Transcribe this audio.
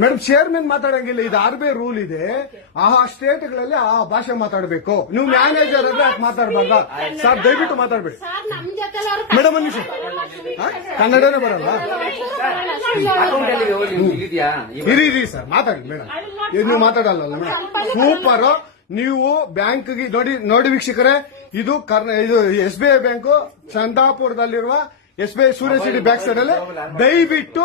Madam chairman ಮಾತಾಡಂಗಿಲ್ಲ. ಇದು R B I rule ಇದೆ. ಆ ಸ್ಟೇಟ್ಗಳಲ್ಲಿ ಆ ಭಾಷೆ ಮಾತಾಡಬೇಕು. ನೀವು ಮ್ಯಾನೇಜರ್ ಅಂದ್ರೆ ಯಾಕೆ ಮಾತಾಡ್ಬಾರ್ದ? ಸರ್ ದಯವಿಟ್ಟು ಮಾತಾಡ್ಬೇಡಿ. ಮೇಡಮ್ ಒಂದು ನಿಮಿಷ? ಕನ್ನಡನೇ ಬರಲ್ಲ? ಇರಿ ಇರಿ ಸರ್ ಮಾತಾಡಿ ಮೇಡಮ್ ಇದು ನೀವು ಮಾತಾಡಲ್ಲ ಮೇಡಮ್ ಸೂಪರ್ ನೀವು ಬ್ಯಾಂಕ್ ನೋಡಿ ನೋಡಿ ವೀಕ್ಷಕರೇ ಇದು ಕರ್ನ ಇದು S B I bank ಚಂದಾಪುರದಲ್ಲಿರುವ S B I Surya city back side ಅಲ್ಲಿ. ದಯವಿಟ್ಟು